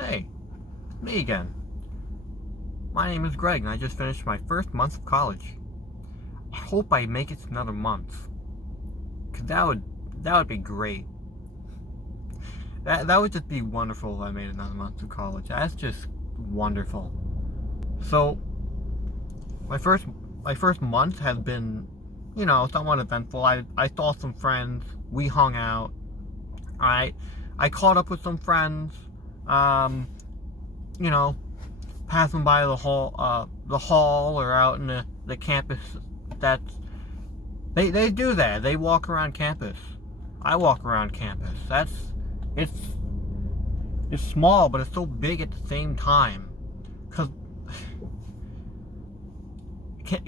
Hey, me again. My name is Greg, and I just finished my first month of college. I hope I make it to another month, cause that would be great. That would just be wonderful if I made another month of college. That's just wonderful. So my first month has been, somewhat eventful. I saw some friends. We hung out. I caught up with some friends. Um, you know, passing by the hall or out in the campus. That's they do that. They walk around campus. I walk around campus. It's it's small, but it's so big at the same time. Cause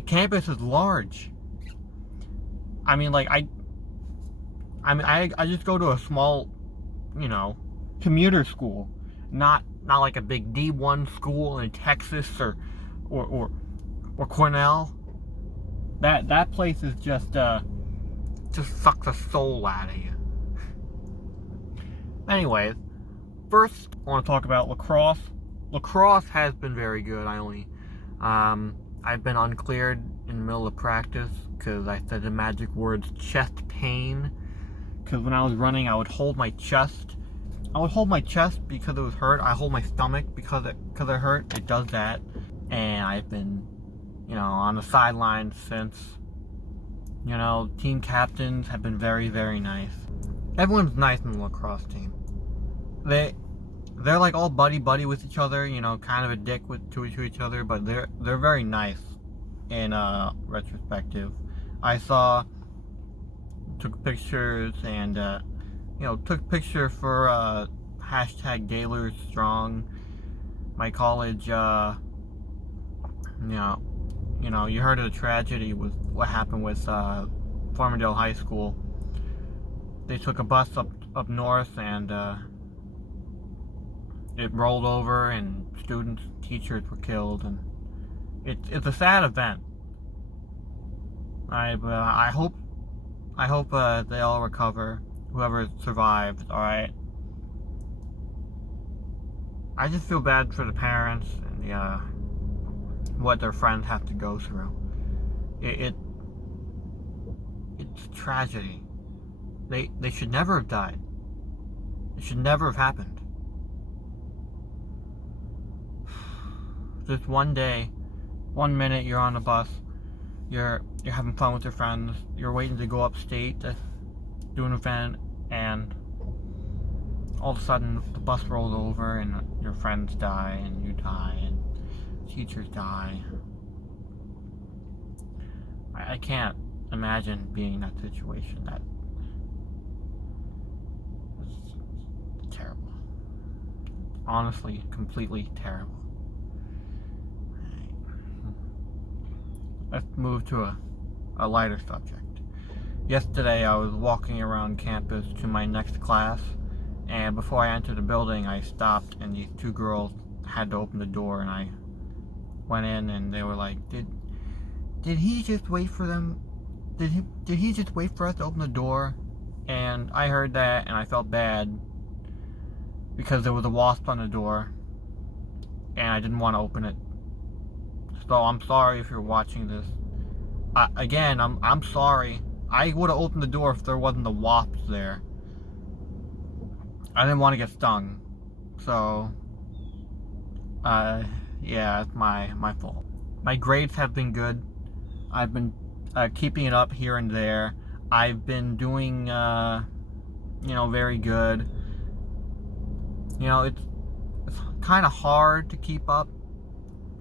campus is large. I mean, like I just go to a small, you know, commuter school, not like a big D1 school in Texas or or, or Cornell. That place is just sucks the soul out of you. Anyways, first I want to talk about lacrosse. Lacrosse has been very good. I've been uncleared in the middle of practice because I said the magic words chest pain. Because when I was running, I would hold my chest. I would hold my chest because it was hurt. I hold my stomach because it hurt. It does that, and I've been, on the sidelines since. Team captains have been very, very nice. Everyone's nice in the lacrosse team. They're like all buddy with each other, kind of a dick to each other, but they're very nice in retrospective. I took pictures and took picture for hashtag Gaylord Strong. My college, you heard of the tragedy with what happened with Farmingdale High School. They took a bus up north and it rolled over and students, teachers were killed, and it's a sad event. I hope they all recover, whoever survived. All right. I just feel bad for the parents and what their friends have to go through. It's a tragedy. They should never have died. It should never have happened. Just one day, 1 minute you're on a bus, you're having fun with your friends, you're waiting to go upstate to do an event, and all of a sudden the bus rolls over and your friends die and you die and teachers die. I can't imagine being in that situation. That's terrible. Honestly, completely terrible. Let's move to a lighter subject. Yesterday I was walking around campus to my next class, and before I entered the building I stopped and these two girls had to open the door, and I went in and they were like, did he just wait for them? Did he just wait for us to open the door? And I heard that and I felt bad because there was a wasp on the door and I didn't want to open it. So I'm sorry if you're watching this. Again, I'm sorry. I would have opened the door if there wasn't the wasps there. I didn't want to get stung. So, yeah, it's my fault. My grades have been good. I've been keeping it up here and there. I've been doing, very good. It's kind of hard to keep up.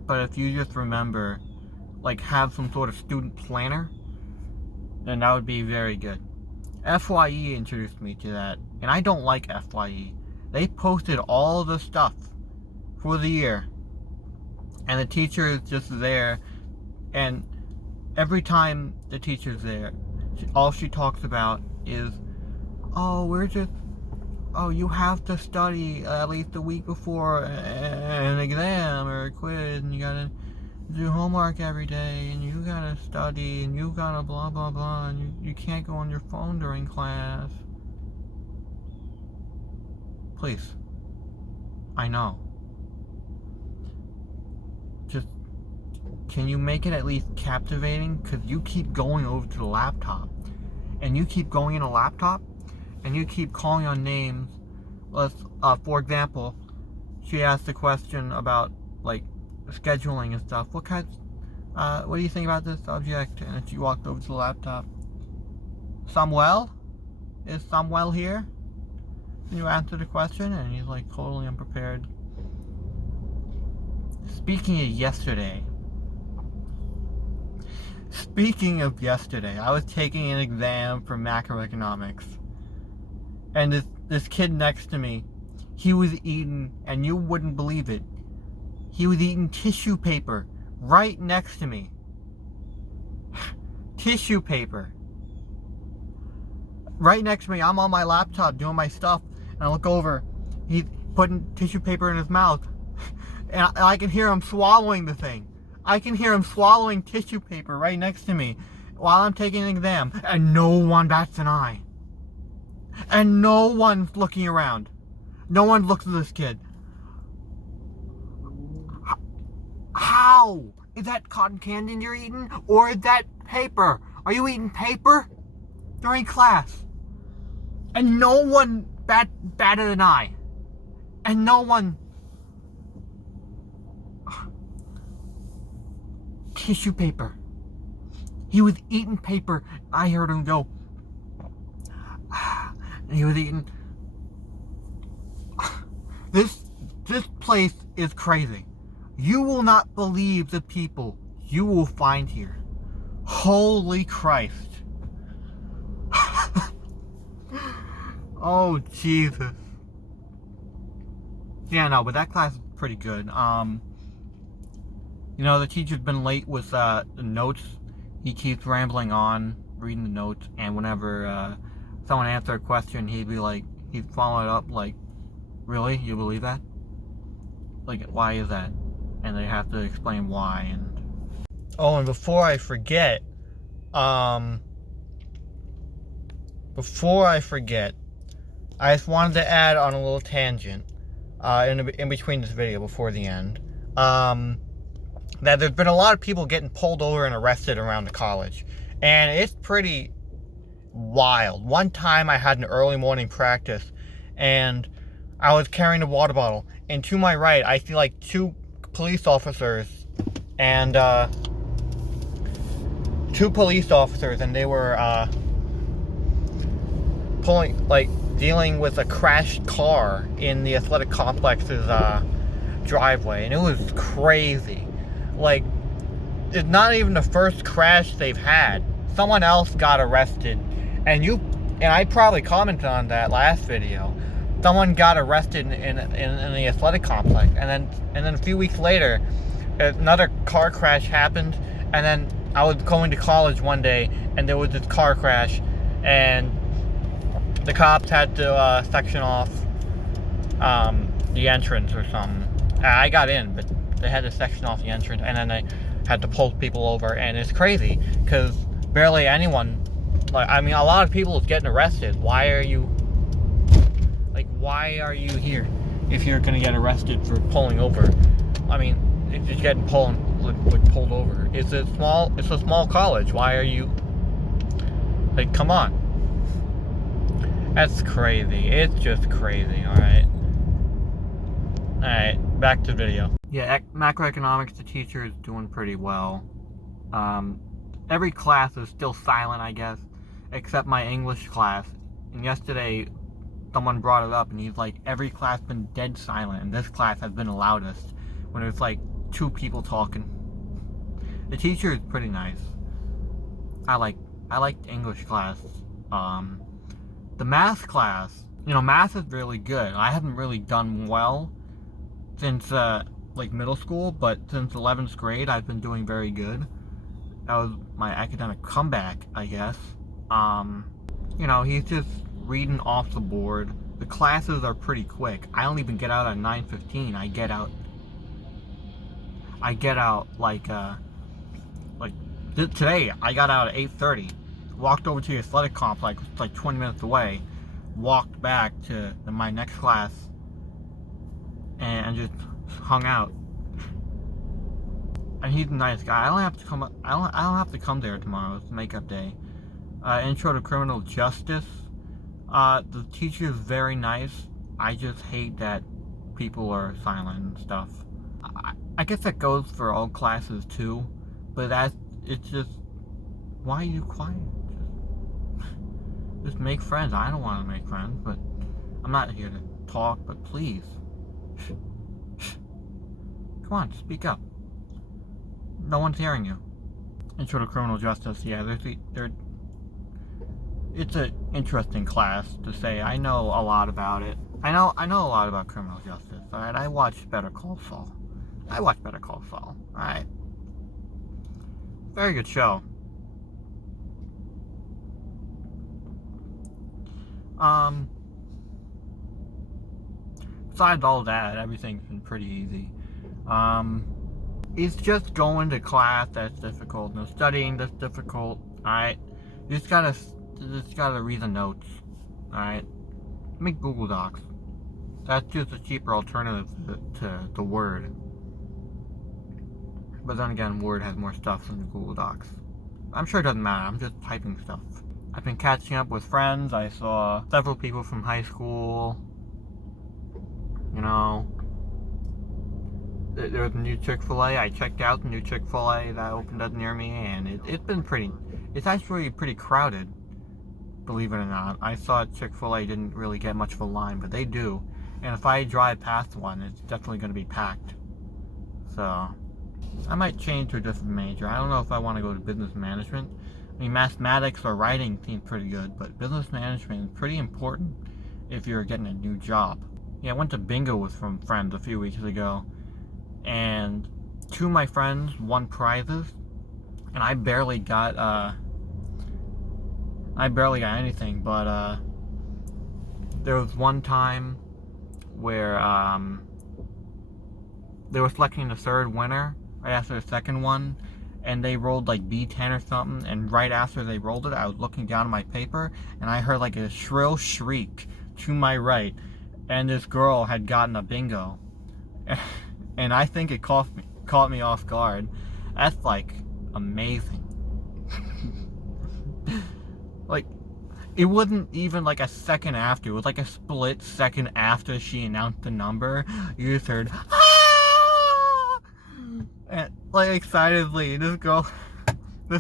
But if you just remember, have some sort of student planner, then that would be very good. FYE introduced me to that, and I don't like FYE. They posted all the stuff for the year, and the teacher is just there, and every time the teacher's there, all she talks about is, you have to study at least a week before an exam or a quiz, and you gotta do homework every day, and you gotta study, and you gotta blah blah blah, and you can't go on your phone during class. Please. I know. Just, can you make it at least captivating? Because you keep going over to the laptop. And you keep going in a laptop. And you keep calling on names. For example, she asked a question about, like, scheduling and stuff. What do you think about this subject? And she walked over to the laptop. Samuel? Is Samuel here? Can you answer the question? And he's like totally unprepared. Speaking of yesterday, I was taking an exam for macroeconomics. And this kid next to me, he was eating, and you wouldn't believe it, he was eating tissue paper right next to me. Tissue paper. Right next to me. I'm on my laptop doing my stuff, and I look over. He's putting tissue paper in his mouth. And I can hear him swallowing the thing. I can hear him swallowing tissue paper right next to me while I'm taking an exam. And no one bats an eye. And no one's looking around. No one looks at this kid. How? Is that cotton candy you're eating? Or is that paper? Are you eating paper during class? And no one batted an eye. And no one... Tissue paper. He was eating paper. I heard him go... And he was eating... This place is crazy. You will not believe the people you will find here. Holy Christ. Oh, Jesus. Yeah, no, but that class is pretty good. You know, the teacher's been late with the notes. He keeps rambling on, reading the notes, and whenever someone answers a question, he'd follow it up like, really? You believe that? Like, why is that? And they have to explain why. And before I forget, I just wanted to add on a little tangent in between this video before the end, that there's been a lot of people getting pulled over and arrested around the college, and it's pretty wild. One time I had an early morning practice, and I was carrying a water bottle, and to my right I see like two police officers, and and they were dealing with a crashed car in the athletic complex's driveway, and it was crazy. Like, it's not even the first crash they've had. Someone else got arrested, and I probably commented on that last video. Someone got arrested in the athletic complex, and then a few weeks later, another car crash happened, and then I was going to college one day, and there was this car crash, and the cops had to section off the entrance or something. I got in, but they had to section off the entrance, and then they had to pull people over, and it's crazy, because barely anyone, a lot of people is getting arrested. Why are you here if you're gonna get arrested for pulling over? If you're getting pulled over, it's a small college. Why are you, come on. That's crazy. It's just crazy, alright? Alright, back to the video. Yeah, macroeconomics, the teacher is doing pretty well. Every class is still silent, I guess, except my English class. And yesterday, someone brought it up, and he's like, every class has been dead silent, and this class has been the loudest, when there's like 2 people talking. The teacher is pretty nice. I liked English class. The math class, math is really good. I haven't really done well since middle school, but since 11th grade I've been doing very good. That was my academic comeback, I guess. He's just reading off the board. The classes are pretty quick. I don't even get out at 9:15. I get out today I got out at 8:30. Walked over to the athletic complex, it's like 20 minutes away. Walked back to my next class and just hung out. And he's a nice guy. I don't have to come there tomorrow. It's makeup day. Intro to Criminal Justice. The teacher is very nice. I just hate that people are silent and stuff. I guess that goes for all classes too, but it's just, why are you quiet? Just make friends. I don't want to make friends, but I'm not here to talk, but please. Come on, speak up. No one's hearing you. Intro to Criminal Justice, yeah, it's an interesting class to say. I know a lot about it. I know a lot about criminal justice, alright? I watched Better Call Saul. Alright? Very good show. Besides all that, everything's been pretty easy. It's just going to class that's difficult. No studying that's difficult. Alright? You just gotta read the notes. Alright? Make Google Docs. That's just a cheaper alternative to Word. But then again, Word has more stuff than Google Docs. I'm sure it doesn't matter. I'm just typing stuff. I've been catching up with friends. I saw several people from high school. You know, there was a new Chick-fil-A. I checked out the new Chick-fil-A that opened up near me, and it's actually pretty crowded, believe it or not. I thought Chick-fil-A didn't really get much of a line, but they do. And if I drive past one, it's definitely going to be packed. So, I might change to a different major. I don't know if I want to go to business management. I mean, mathematics or writing seems pretty good, but business management is pretty important if you're getting a new job. Yeah, I went to bingo with some friends a few weeks ago, and two of my friends won prizes, and I barely got anything, but there was one time where they were selecting the third winner right after the second one, and they rolled like B10 or something, and right after they rolled it, I was looking down at my paper, and I heard like a shrill shriek to my right, and this girl had gotten a bingo. And I think it caught me off guard. That's like amazing. Like, it wasn't even like a second after. It was like a split second after she announced the number. You just heard, ah! And like excitedly, this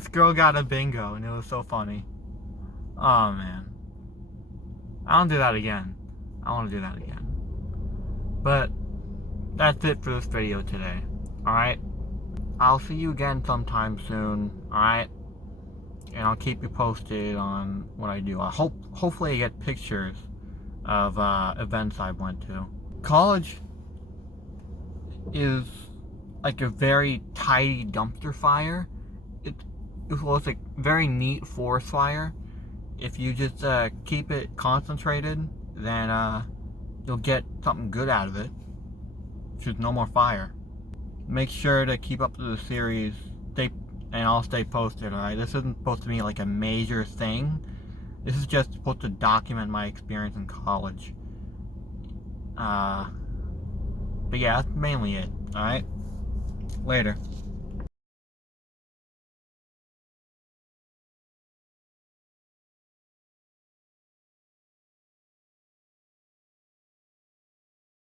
girl got a bingo, and it was so funny. Oh man, I don't do that again. I want to do that again. But that's it for this video today. Alright? I'll see you again sometime soon. Alright? And I'll keep you posted on what I do. Hopefully I get pictures of events I went to. College is like a very tidy dumpster fire. It's like very neat forest fire. If you just keep it concentrated, then you'll get something good out of it. Just no more fire. Make sure to keep up to the series, and I'll stay posted, alright? This isn't supposed to be like a major thing. This is just supposed to document my experience in college. But yeah, that's mainly it, alright? Later.